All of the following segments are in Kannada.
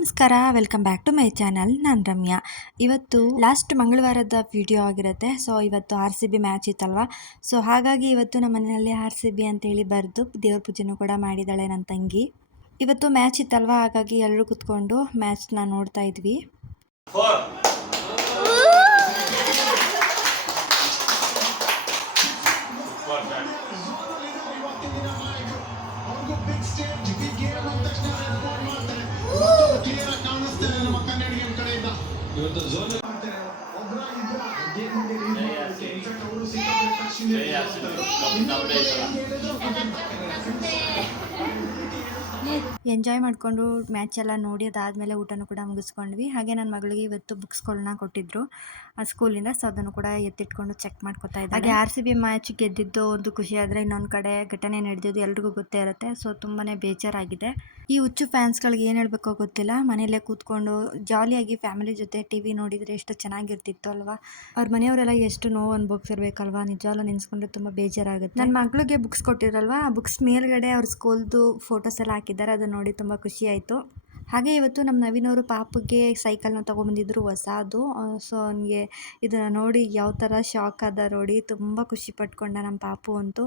ನಮಸ್ಕಾರ, welcome back to my channel. ನಾನು ರಮ್ಯಾ. ಇವತ್ತು ಲಾಸ್ಟ್ ಮಂಗಳವಾರದ ವಿಡಿಯೋ ಆಗಿರುತ್ತೆ. ಸೊ ಇವತ್ತು RCB ಮ್ಯಾಚ್ ಇತ್ತಲ್ವ. ಸೊ ಹಾಗಾಗಿ ಇವತ್ತು ನಮ್ಮ ಮನೆಯಲ್ಲಿ RCB ಅಂತೇಳಿ ಬರೆದು ದೇವ್ರ ಪೂಜೆನೂ ಕೂಡ ಮಾಡಿದ್ದಾಳೆ ನನ್ನ ತಂಗಿ. ಇವತ್ತು ಮ್ಯಾಚ್ ಇತ್ತಲ್ವ, ಹಾಗಾಗಿ ಎಲ್ಲರೂ ಕುತ್ಕೊಂಡು ಮ್ಯಾಚ್ನ ನೋಡ್ತಾ ಇದ್ವಿ. ಎಂಜಾಯ್ ಮಾಡಿಕೊಂಡು ಮ್ಯಾಚ್ ಎಲ್ಲ ನೋಡಿ ಅದಾದಮೇಲೆ ಊಟನೂ ಕೂಡ ಮುಗಿಸ್ಕೊಂಡ್ವಿ. ಹಾಗೆ ನನ್ನ ಮಗಳಿಗೆ ಇವತ್ತು ಬುಕ್ಸ್ಗಳನ್ನ ಕೊಟ್ಟಿದ್ರು ಸ್ಕೂಲಿಂದ. ಸೊ ಅದನ್ನು ಕೂಡ ಎತ್ತಿಟ್ಕೊಂಡು ಚೆಕ್ ಮಾಡ್ಕೊತಾ ಇದ್ದೆ. ಹಾಗೆ RCB ಮ್ಯಾಚ್ ಗೆದ್ದಿದ್ದು ಒಂದು ಖುಷಿ ಆದರೆ ಇನ್ನೊಂದು ಕಡೆ ಘಟನೆ ನಡೆದಿದ್ದು ಎಲ್ರಿಗೂ ಗೊತ್ತೇ ಇರುತ್ತೆ. ಸೊ ತುಂಬಾ ಬೇಜಾರಾಗಿದೆ. ಈ ಹುಚ್ಚು ಫ್ಯಾನ್ಸ್ಗಳಿಗೆ ಏನು ಹೇಳಬೇಕೋ ಗೊತ್ತಿಲ್ಲ. ಮನೆಯಲ್ಲೇ ಕೂತ್ಕೊಂಡು ಜಾಲಿಯಾಗಿ ಫ್ಯಾಮಿಲಿ ಜೊತೆ TV ನೋಡಿದರೆ ಎಷ್ಟು ಚೆನ್ನಾಗಿರ್ತಿತ್ತು ಅಲ್ವಾ. ಅವ್ರ ಮನೆಯವರೆಲ್ಲ ಎಷ್ಟು ನೋವು ಅನುಭವಿಸಿರ್ಬೇಕಲ್ವಾ. ನಿಜವಾಗ್ಲೂ ನೆನೆಸ್ಕೊಂಡ್ರೆ ತುಂಬ ಬೇಜಾರಾಗುತ್ತೆ. ನನ್ನ ಮಗಳಿಗೆ ಬುಕ್ಸ್ ಕೊಟ್ಟಿರಲ್ವ, ಆ ಬುಕ್ಸ್ ಮೇಲ್ಗಡೆ ಅವ್ರ ಸ್ಕೂಲ್ದು ಫೋಟೋಸ್ ಎಲ್ಲ ಹಾಕಿದ್ದಾರೆ. ಅದನ್ನು ನೋಡಿ ತುಂಬ ಖುಷಿ ಆಯಿತು. ಹಾಗೆ ಇವತ್ತು ನಮ್ಮ ನವೀನವರು ಪಾಪುಗೆ ಸೈಕಲ್ನ ತೊಗೊಂಬಂದಿದ್ರು ಹೊಸದು. ಸೊ ಅವನಿಗೆ ಇದನ್ನು ನೋಡಿ ಯಾವ ಥರ ಶಾಕ್ ಆದ ನೋಡಿ, ತುಂಬ ಖುಷಿ ಪಟ್ಕೊಂಡ ನಮ್ಮ ಪಾಪು ಅಂತೂ.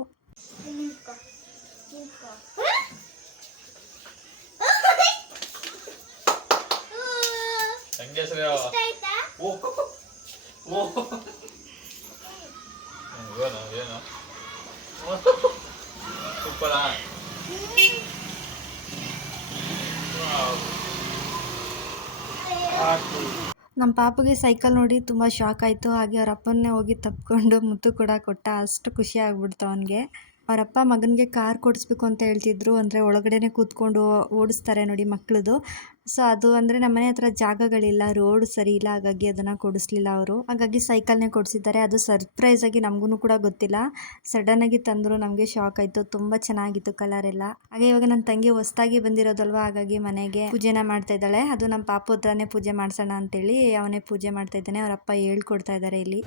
ನಮ್ಮ ಪಾಪುಗೆ ಸೈಕಲ್ ನೋಡಿ ತುಂಬ ಶಾಕ್ ಆಯಿತು. ಹಾಗೆ ಅವ್ರ ಅಪ್ಪನ್ನೇ ಹೋಗಿ ತಪ್ಪಿಕೊಂಡು ಮುತ್ತು ಕೂಡ ಕೊಟ್ಟ. ಅಷ್ಟು ಖುಷಿ ಆಗ್ಬಿಡ್ತು ಅವನಿಗೆ. ಅವರಪ್ಪ ಮಗನಿಗೆ ಕಾರ್ ಕೊಡಿಸ್ಬೇಕು ಅಂತ ಹೇಳ್ತಿದ್ರು. ಅಂದರೆ ಒಳಗಡೆನೆ ಕೂತ್ಕೊಂಡು ಓಡಿಸ್ತಾರೆ ನೋಡಿ ಮಕ್ಕಳದು. ಸೊ ಅದು ಅಂದರೆ ನಮ್ಮ ಮನೆ ಹತ್ರ ಜಾಗಗಳಿಲ್ಲ, ರೋಡ್ ಸರಿ ಇಲ್ಲ, ಹಾಗಾಗಿ ಅದನ್ನು ಕೊಡಿಸ್ಲಿಲ್ಲ ಅವರು. ಹಾಗಾಗಿ ಸೈಕಲ್ನೇ ಕೊಡಿಸಿದ್ದಾರೆ. ಅದು ಸರ್ಪ್ರೈಸ್ ಆಗಿ ನಮಗೂ ಕೂಡ ಗೊತ್ತಿಲ್ಲ, ಸಡನ್ನಾಗಿ ತಂದರು. ನಮಗೆ ಶಾಕ್ ಆಯಿತು. ತುಂಬ ಚೆನ್ನಾಗಿತ್ತು ಕಲರ್ ಎಲ್ಲ. ಹಾಗೆ ಇವಾಗ ನನ್ನ ತಂಗಿ ಹೊಸ್ದಾಗಿ ಬಂದಿರೋದಲ್ವ, ಹಾಗಾಗಿ ಮನೆಗೆ ಪೂಜೆನ ಮಾಡ್ತಾ ಇದ್ದಾಳೆ. ಅದು ನಮ್ಮ ಪಾಪು ಹತ್ರನೇ ಪೂಜೆ ಮಾಡಿಸೋಣ ಅಂತೇಳಿ ಅವನೇ ಪೂಜೆ ಮಾಡ್ತಾ ಇದ್ದಾನೆ. ಅವರಪ್ಪ ಹೇಳ್ಕೊಡ್ತಾ ಇದ್ದಾರೆ ಇಲ್ಲಿ.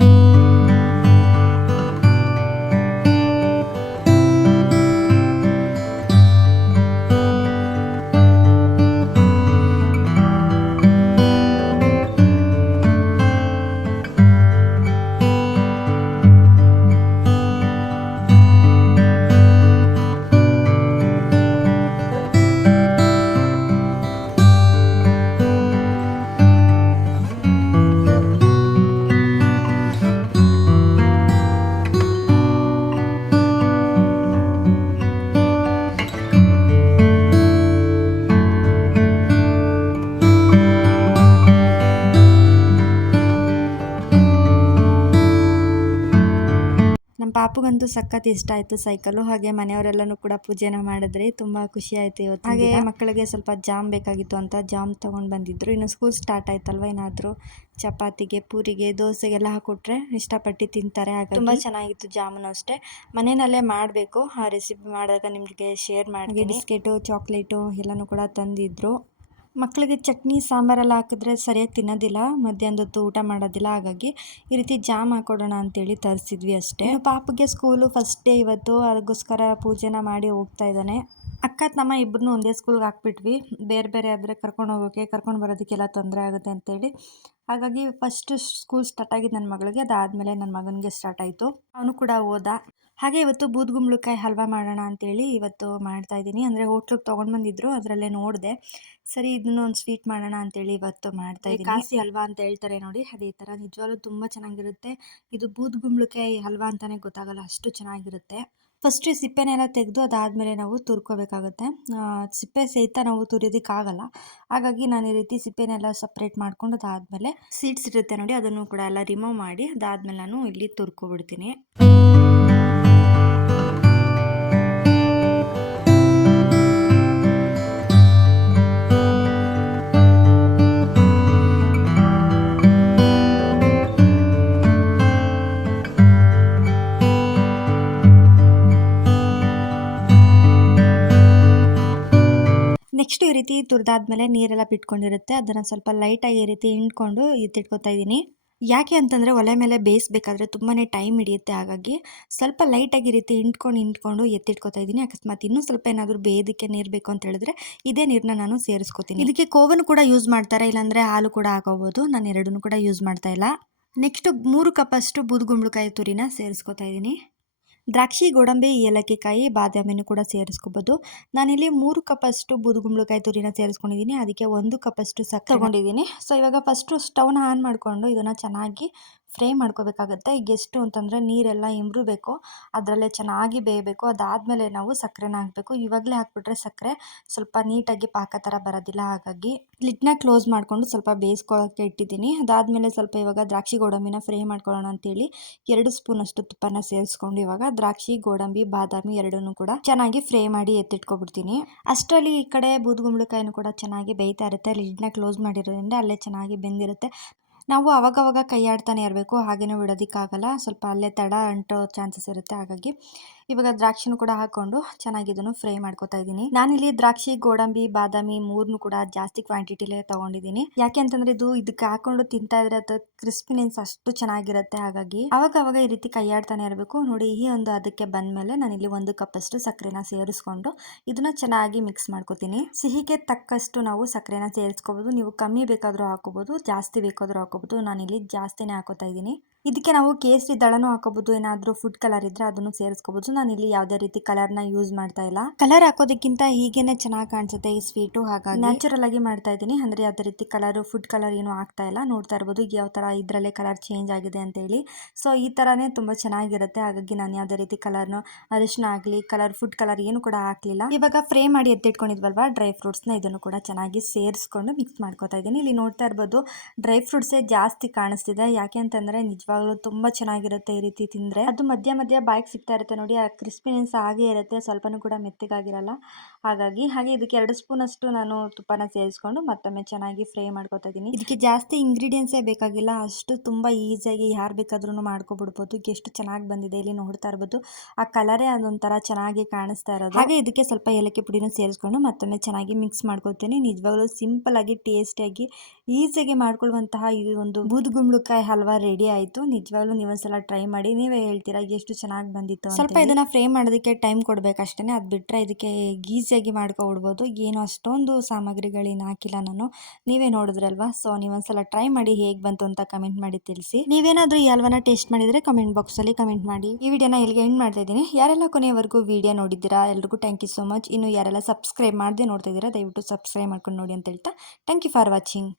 ನಮ್ಮ ಪಾಪುಗಂತೂ ಸಖತ್ ಇಷ್ಟ ಆಯಿತು ಸೈಕಲ್ಲು. ಹಾಗೆ ಮನೆಯವರೆಲ್ಲನೂ ಕೂಡ ಪೂಜೆನ ಮಾಡಿದ್ರೆ ತುಂಬ ಖುಷಿ ಆಯಿತು ಇವತ್ತು. ಹಾಗೆ ಮಕ್ಕಳಿಗೆ ಸ್ವಲ್ಪ ಜಾಮ್ ಬೇಕಾಗಿತ್ತು ಅಂತ ಜಾಮ್ ತೊಗೊಂಡು ಬಂದಿದ್ರು. ಇನ್ನು ಸ್ಕೂಲ್ ಸ್ಟಾರ್ಟ್ ಆಯ್ತಲ್ವ, ಏನಾದರೂ ಚಪಾತಿಗೆ, ಪೂರಿಗೆ, ದೋಸೆಗೆಲ್ಲ ಹಾಕೊಟ್ರೆ ಇಷ್ಟಪಟ್ಟು ತಿಂತಾರೆ. ಹಾಗೆ ತುಂಬ ಚೆನ್ನಾಗಿತ್ತು ಜಾಮೂನು ಅಷ್ಟೇ. ಮನೆಯಲ್ಲೇ ಮಾಡಬೇಕು. ಆ ರೆಸಿಪಿ ಮಾಡಿದಾಗ ನಿಮಗೆ ಶೇರ್ ಮಾಡಿ. ಬಿಸ್ಕೆಟು, ಚಾಕ್ಲೇಟು ಎಲ್ಲನೂ ಕೂಡ ತಂದಿದ್ರು. ಮಕ್ಕಳಿಗೆ ಚಟ್ನಿ ಸಾಂಬಾರೆಲ್ಲ ಹಾಕಿದ್ರೆ ಸರಿಯಾಗಿ ತಿನ್ನೋದಿಲ್ಲ, ಮಧ್ಯಾಹ್ನದೊತ್ತು ಊಟ ಮಾಡೋದಿಲ್ಲ. ಹಾಗಾಗಿ ಈ ರೀತಿ ಜಾಮ್ ಹಾಕೊಡೋಣ ಅಂತೇಳಿ ತರಿಸಿದ್ವಿ ಅಷ್ಟೇ. ಪಾಪಗೆ ಸ್ಕೂಲು ಫಸ್ಟ್ ಡೇ ಇವತ್ತು, ಅದಕ್ಕೋಸ್ಕರ ಪೂಜೆನ ಮಾಡಿ ಹೋಗ್ತಾ ಇದ್ದಾನೆ. ಅಕ್ಕ ತಮ್ಮ ಇಬ್ಬರನ್ನೂ ಒಂದೇ ಸ್ಕೂಲ್ಗೆ ಹಾಕ್ಬಿಟ್ವಿ. ಬೇರೆ ಬೇರೆ ಆದರೆ ಕರ್ಕೊಂಡು ಬರೋದಕ್ಕೆಲ್ಲ ತೊಂದರೆ ಆಗುತ್ತೆ ಅಂತೇಳಿ. ಹಾಗಾಗಿ ಫಸ್ಟ್ ಸ್ಕೂಲ್ ಸ್ಟಾರ್ಟ್ ಆಗಿದ್ದು ನನ್ನ ಮಗಳಿಗೆ, ಅದಾದಮೇಲೆ ನನ್ನ ಮಗನಿಗೆ ಸ್ಟಾರ್ಟ್ ಆಯಿತು. ಅವನು ಕೂಡ ಹೋದ. ಹಾಗೆ ಇವತ್ತು ಬೂದ್ಗುಂಬಳಕಾಯಿ ಹಲ್ವಾ ಮಾಡೋಣ ಅಂತೇಳಿ ಇವತ್ತು ಮಾಡ್ತಾಯಿದ್ದೀನಿ. ಅಂದರೆ ಹೋಟ್ಲಿಗೆ ತೊಗೊಂಡು ಬಂದಿದ್ರು, ಅದರಲ್ಲೇ ನೋಡಿದೆ. ಸರಿ ಇದನ್ನು ಒಂದು ಸ್ವೀಟ್ ಮಾಡೋಣ ಅಂತೇಳಿ ಇವತ್ತು ಮಾಡ್ತಾಯಿದ್ದೀನಿ. ಕಾಸಿ ಹಲ್ವಾ ಅಂತ ಹೇಳ್ತಾರೆ ನೋಡಿ, ಅದೇ ಥರ. ನಿಜವಾಗ್ಲೂ ತುಂಬ ಚೆನ್ನಾಗಿರುತ್ತೆ. ಇದು ಬೂದ್ಗುಂಬಳಕಾಯಿ ಹಲ್ವಾ ಅಂತಲೇ ಗೊತ್ತಾಗಲ್ಲ, ಅಷ್ಟು ಚೆನ್ನಾಗಿರುತ್ತೆ. ಫಸ್ಟು ಸಿಪ್ಪೆನೆಲ್ಲ ತೆಗೆದು ಅದಾದಮೇಲೆ ನಾವು ತುರ್ಕೋಬೇಕಾಗುತ್ತೆ. ಸಿಪ್ಪೆ ಸಹಿತ ನಾವು ತುರಿಯೋದಕ್ಕಾಗಲ್ಲ. ಹಾಗಾಗಿ ನಾನು ಈ ರೀತಿ ಸಿಪ್ಪೆನೆಲ್ಲ ಸಪ್ರೇಟ್ ಮಾಡ್ಕೊಂಡು ಅದಾದಮೇಲೆ ಸೀಡ್ಸ್ ಇರುತ್ತೆ ನೋಡಿ, ಅದನ್ನು ಕೂಡ ಎಲ್ಲ ರಿಮೂವ್ ಮಾಡಿ ಅದಾದಮೇಲೆ ನಾನು ಇಲ್ಲಿ ತುರ್ಕೊಬಿಡ್ತೀನಿ. ನೆಕ್ಸ್ಟ್ ಈ ರೀತಿ ತುರಿದಾದ್ಮೇಲೆ ನೀರೆಲ್ಲ ಬಿಟ್ಕೊಂಡಿರುತ್ತೆ, ಅದನ್ನು ಸ್ವಲ್ಪ ಲೈಟಾಗಿ ಈ ರೀತಿ ಹಿಂಡ್ಕೊಂಡು ಎತ್ತಿಟ್ಕೊತಾ ಇದ್ದೀನಿ. ಯಾಕೆ ಅಂತಂದರೆ ಒಲೆ ಮೇಲೆ ಬೇಯಿಸ್ಬೇಕಾದ್ರೆ ತುಂಬಾ ಟೈಮ್ ಹಿಡಿಯುತ್ತೆ. ಹಾಗಾಗಿ ಸ್ವಲ್ಪ ಲೈಟಾಗಿ ಈ ರೀತಿ ಹಿಂಡ್ಕೊಂಡು ಎತ್ತಿಟ್ಕೊತಾ ಇದ್ದೀನಿ. ಅಕಸ್ಮಾತ್ ಇನ್ನೂ ಸ್ವಲ್ಪ ಏನಾದರೂ ಬೇಯೋದಕ್ಕೆ ನೀರು ಬೇಕು ಅಂತ ಹೇಳಿದ್ರೆ ಇದೇ ನೀರನ್ನ ನಾನು ಸೇರಿಸ್ಕೊತೀನಿ. ಇದಕ್ಕೆ ಕೋವನ್ನು ಕೂಡ ಯೂಸ್ ಮಾಡ್ತಾರೆ, ಇಲ್ಲಾಂದರೆ ಹಾಲು ಕೂಡ ಹಾಕೋಬೋದು. ನಾನು ಎರಡನ್ನೂ ಕೂಡ ಯೂಸ್ ಮಾಡ್ತಾ ಇಲ್ಲ. ನೆಕ್ಸ್ಟು 3 ಕಪ್ಪಷ್ಟು ಬೂದುಗುಂಬಳಕಾಯಿ ತುರಿನ ಸೇರಿಸ್ಕೊತಾ ಇದ್ದೀನಿ. ದ್ರಾಕ್ಷಿ, ಗೋಡಂಬಿ, ಏಲಕ್ಕಿಕಾಯಿ, ಬಾದಾಮಿನೂ ಕೂಡ ಸೇರಿಸ್ಕೋಬೋದು. ನಾನಿಲ್ಲಿ 3 ಕಪ್ಪಷ್ಟು ಬೂದುಗುಂಬಳಕಾಯಿ ತುರಿನ ಸೇರಿಸ್ಕೊಂಡಿದ್ದೀನಿ. ಅದಕ್ಕೆ 1 ಕಪ್ಪಷ್ಟು ಸಕ್ಕರೆ ತಗೊಂಡಿದ್ದೀನಿ. ಸೊ ಇವಾಗ ಫಸ್ಟು ಸ್ಟವ್ನ ಆನ್ ಮಾಡಿಕೊಂಡು ಇದನ್ನು ಚೆನ್ನಾಗಿ ಫ್ರೈ ಮಾಡ್ಕೋಬೇಕಾಗತ್ತೆ. ಈಗ ಎಷ್ಟು ಅಂತಂದರೆ ನೀರೆಲ್ಲ ಇಂಬ್ರಬೇಕು, ಅದರಲ್ಲೇ ಚೆನ್ನಾಗಿ ಬೇಯಬೇಕು. ಅದಾದಮೇಲೆ ನಾವು ಸಕ್ಕರೆನ ಹಾಕಬೇಕು. ಇವಾಗಲೇ ಹಾಕ್ಬಿಟ್ರೆ ಸಕ್ಕರೆ ಸ್ವಲ್ಪ ನೀಟಾಗಿ ಪಾಕ ಥರ ಬರೋದಿಲ್ಲ. ಹಾಗಾಗಿ ಲಿಡ್ನ ಕ್ಲೋಸ್ ಮಾಡಿಕೊಂಡು ಸ್ವಲ್ಪ ಬೇಯಿಸ್ಕೊಳ್ಳೋಕ್ಕೆ ಇಟ್ಟಿದ್ದೀನಿ. ಅದಾದಮೇಲೆ ಸ್ವಲ್ಪ ಇವಾಗ ದ್ರಾಕ್ಷಿ ಗೋಡಂಬಿನ ಫ್ರೈ ಮಾಡ್ಕೊಳ್ಳೋಣ ಅಂತೇಳಿ 2 ಸ್ಪೂನಷ್ಟು ತುಪ್ಪನ ಸೇರಿಸ್ಕೊಂಡು ಇವಾಗ ದ್ರಾಕ್ಷಿ, ಗೋಡಂಬಿ, ಬಾದಾಮಿ ಎರಡನ್ನೂ ಕೂಡ ಚೆನ್ನಾಗಿ ಫ್ರೈ ಮಾಡಿ ಎತ್ತಿಟ್ಕೊಬಿಡ್ತೀನಿ. ಅಷ್ಟರಲ್ಲಿ ಈ ಕಡೆ ಬೂದುಗುಂಬಳಕಾಯಿನೂ ಕೂಡ ಚೆನ್ನಾಗಿ ಬೇಯ್ತಾ ಇರುತ್ತೆ. ಲಿಡ್ನ ಕ್ಲೋಸ್ ಮಾಡಿರೋದ್ರಿಂದ ಅಲ್ಲೇ ಚೆನ್ನಾಗಿ ಬೆಂದಿರುತ್ತೆ. ನಾವು ಅವಾಗವಾಗ ಕೈ ಆಡ್ತಾನೆ ಇರಬೇಕು, ಹಾಗೇನೂ ಬಿಡೋದಕ್ಕಾಗಲ್ಲ. ಸ್ವಲ್ಪ ಅಲ್ಲೇ ತಡ ಅಂಟೋ ಚಾನ್ಸಸ್ ಇರುತ್ತೆ. ಹಾಗಾಗಿ ಇವಾಗ ದ್ರಾಕ್ಷಿನೂ ಕೂಡ ಹಾಕ್ಕೊಂಡು ಚೆನ್ನಾಗಿ ಇದನ್ನು ಫ್ರೈ ಮಾಡ್ಕೊತಾ ಇದ್ದೀನಿ. ನಾನಿಲ್ಲಿ ದ್ರಾಕ್ಷಿ, ಗೋಡಂಬಿ, ಬಾದಾಮಿ 3ನೂ ಕೂಡ ಜಾಸ್ತಿ ಕ್ವಾಂಟಿಟಿಲೇ ತೊಗೊಂಡಿದ್ದೀನಿ. ಯಾಕೆ ಅಂತಂದರೆ ಇದಕ್ಕೆ ಹಾಕೊಂಡು ತಿಂತಾ ಇದ್ರೆ ಅದು ಕ್ರಿಸ್ಪಿನೆಸ್ ಅಷ್ಟು ಚೆನ್ನಾಗಿರುತ್ತೆ. ಹಾಗಾಗಿ ಅವಾಗ ಈ ರೀತಿ ಕೈ ಆಡ್ತಾನೆ ಇರಬೇಕು. ನೋಡಿ, ಈ ಒಂದು ಅದಕ್ಕೆ ಬಂದಮೇಲೆ ನಾನಿಲ್ಲಿ 1 ಕಪ್ಪಷ್ಟು ಸಕ್ಕರೆನ ಸೇರಿಸ್ಕೊಂಡು ಇದನ್ನ ಚೆನ್ನಾಗಿ ಮಿಕ್ಸ್ ಮಾಡ್ಕೊತೀನಿ. ಸಿಹಿಗೆ ತಕ್ಕಷ್ಟು ನಾವು ಸಕ್ಕರೆನ ಸೇರಿಸ್ಕೋಬೋದು. ನೀವು ಕಮ್ಮಿ ಬೇಕಾದರೂ ಹಾಕೋಬೋದು, ಜಾಸ್ತಿ ಬೇಕಾದರೂ ಹಾಕೋಬೋದು. ನಾನಿಲ್ಲಿ ಜಾಸ್ತಿನೇ ಹಾಕೋತಾ ಇದ್ದೀನಿ. ಇದಕ್ಕೆ ನಾವು ಕೇಸರಿ ದಳನೂ ಹಾಕೋಬೋದು, ಏನಾದರೂ ಫುಡ್ ಕಲರ್ ಇದ್ದರೆ ಅದನ್ನು ಸೇರಿಸ್ಕೋಬೋದು. ನಾನಿಲ್ಲಿ ಯಾವುದೇ ರೀತಿ ಕಲರ್ನ ಯೂಸ್ ಮಾಡ್ತಾ ಇಲ್ಲ. ಕಲರ್ ಹಾಕೋದಕ್ಕಿಂತ ಹೀಗೇನೆ ಚೆನ್ನಾಗಿ ಕಾಣಿಸುತ್ತೆ ಈ ಸ್ವೀಟು. ಹಾಗಾಗಿ ನ್ಯಾಚುರಲ್ ಆಗಿ ಮಾಡ್ತಾ ಇದ್ದೀನಿ. ಅಂದರೆ ಯಾವುದೇ ರೀತಿ ಕಲರು ಫುಡ್ ಕಲರ್ ಏನೂ ಆಗ್ತಾ ಇಲ್ಲ. ನೋಡ್ತಾ ಇರ್ಬೋದು ಯಾವ ಥರ ಇದರಲ್ಲೇ ಕಲರ್ ಚೇಂಜ್ ಆಗಿದೆ ಅಂತೇಳಿ. ಸೊ ಈ ಥರನೇ ತುಂಬ ಚೆನ್ನಾಗಿರುತ್ತೆ. ಹಾಗಾಗಿ ನಾನು ಯಾವುದೇ ರೀತಿ ಕಲರ್ನು ಅರಿಶಿನ ಆಗಲಿ ಫುಡ್ ಕಲರ್ ಏನು ಕೂಡ ಹಾಕಲಿಲ್ಲ. ಇವಾಗ ಫ್ರೈ ಮಾಡಿ ಎತ್ತಿಟ್ಕೊಂಡಿದ್ವಲ್ವಾ ಡ್ರೈ ಫ್ರೂಟ್ಸ್ನ, ಇದನ್ನು ಕೂಡ ಚೆನ್ನಾಗಿ ಸೇರಿಸ್ಕೊಂಡು ಮಿಕ್ಸ್ ಮಾಡ್ಕೊತಾ ಇದ್ದೀನಿ. ಇಲ್ಲಿ ನೋಡ್ತಾ ಇರ್ಬೋದು ಡ್ರೈ ಫ್ರೂಟ್ಸೇ ಜಾಸ್ತಿ ಕಾಣಿಸ್ತಿದೆ. ಯಾಕೆ ಅಂತಂದರೆ ನಿಜವಾಗ್ಲೂ ತುಂಬ ಚೆನ್ನಾಗಿರುತ್ತೆ ಈ ರೀತಿ ತಿಂದರೆ. ಅದು ಮಧ್ಯ ಬಾಯ್ಗೆ ಸಿಗ್ತಾ ಇರುತ್ತೆ ನೋಡಿ, ಆ ಕ್ರಿಸ್ಪಿನೆಸ್ ಆಗೇ ಇರುತ್ತೆ, ಸ್ವಲ್ಪನೂ ಕೂಡ ಮೆತ್ತಗಾಗಿರಲ್ಲ. ಹಾಗೆ ಇದಕ್ಕೆ 2 ಸ್ಪೂನಷ್ಟು ನಾನು ತುಪ್ಪನ ಸೇರಿಸ್ಕೊಂಡು ಮತ್ತೊಮ್ಮೆ ಚೆನ್ನಾಗಿ ಫ್ರೈ ಮಾಡ್ಕೊತಾ ಇದ್ದೀನಿ. ಇದಕ್ಕೆ ಜಾಸ್ತಿ ಇಂಗ್ರೀಡಿಯೆಂಟ್ಸೇ ಬೇಕಾಗಿಲ್ಲ, ಅಷ್ಟು ತುಂಬ ಈಸಿಯಾಗಿ ಯಾರು ಬೇಕಾದ್ರೂ ಮಾಡ್ಕೊಬಿಡ್ಬೋದು. ಎಷ್ಟು ಚೆನ್ನಾಗಿ ಬಂದಿದೆ, ಇಲ್ಲಿ ನೋಡ್ತಾ ಇರ್ಬೋದು ಆ ಕಲರೇ ಅದೊಂಥರ ಚೆನ್ನಾಗಿ ಕಾಣಿಸ್ತಾ ಇರೋದು. ಹಾಗೆ ಇದಕ್ಕೆ ಸ್ವಲ್ಪ ಏಲಕ್ಕಿ ಪುಡಿನೂ ಸೇರಿಸ್ಕೊಂಡು ಮತ್ತೊಮ್ಮೆ ಚೆನ್ನಾಗಿ ಮಿಕ್ಸ್ ಮಾಡ್ಕೊತೀನಿ. ನಿಜವಾಗ್ಲೂ ಸಿಂಪಲ್ ಆಗಿ ಟೇಸ್ಟಿಯಾಗಿ ಈಸಿಯಾಗಿ ಮಾಡ್ಕೊಳ್ಳುವಂತಹ ಈ ಒಂದು ಬೂದುಗುಂಬಳಕಾಯಿ ಹಲ್ವಾ ರೆಡಿ ಆಯಿತು. ನಿಜವಾಗ್ಲೂ ನೀವೊಂದ್ಸಲ ಟ್ರೈ ಮಾಡಿ, ನೀವೇ ಹೇಳ್ತೀರಾ ಎಷ್ಟು ಚೆನ್ನಾಗಿ ಬಂದಿತ್ತು. ಸ್ವಲ್ಪ ಇದನ್ನ ಫ್ರೈ ಮಾಡೋದಕ್ಕೆ ಟೈಮ್ ಕೊಡಬೇಕಷ್ಟೇ. ಅದು ಬಿಟ್ಟರೆ ಇದಕ್ಕೆ ಈಸಿಯಾಗಿ ಮಾಡ್ಕೊಬಿಡ್ಬೋದು. ಏನು ಅಷ್ಟೊಂದು ಸಾಮಗ್ರಿಗಳೇನು ಹಾಕಿಲ್ಲ ನಾನು, ನೀವೇ ನೋಡಿದ್ರಲ್ವಾ. ಸೊ ನೀವೊಂದ್ಸಲ ಟ್ರೈ ಮಾಡಿ, ಹೇಗೆ ಬಂತು ಅಂತ ಕಮೆಂಟ್ ಮಾಡಿ ತಿಳಿಸಿ. ನೀವೇನಾದರೂ ಈ ಹಲ್ವಾನ ಟೇಸ್ಟ್ ಮಾಡಿದರೆ ಕಮೆಂಟ್ ಬಾಕ್ಸಲ್ಲಿ ಕಮೆಂಟ್ ಮಾಡಿ. ಈ ವಿಡಿಯೋನ ಇಲ್ಲಿಗೆ ಎಂಡ್ ಮಾಡ್ತಾ ಇದ್ದೀನಿ. ಯಾರೆಲ್ಲ ಕೊನೆಯವರೆಗೂ ವಿಡಿಯೋ ನೋಡಿದ್ದೀರಾ ಎಲ್ರಿಗೂ ಥ್ಯಾಂಕ್ ಯು ಸೋ ಮಚ್. ಇನ್ನು ಯಾರೆಲ್ಲ ಸಬ್ಸ್ಕ್ರೈಬ್ ಮಾಡದೆ ನೋಡ್ತಾ ಇದ್ದೀರಾ ದಯವಿಟ್ಟು ಸಬ್ಸ್ಕ್ರೈಬ್ ಮಾಡ್ಕೊಂಡು ನೋಡಿ ಅಂತ ಹೇಳ್ತಾ ಥ್ಯಾಂಕ್ ಯು ಫಾರ್ ವಾಚಿಂಗ್.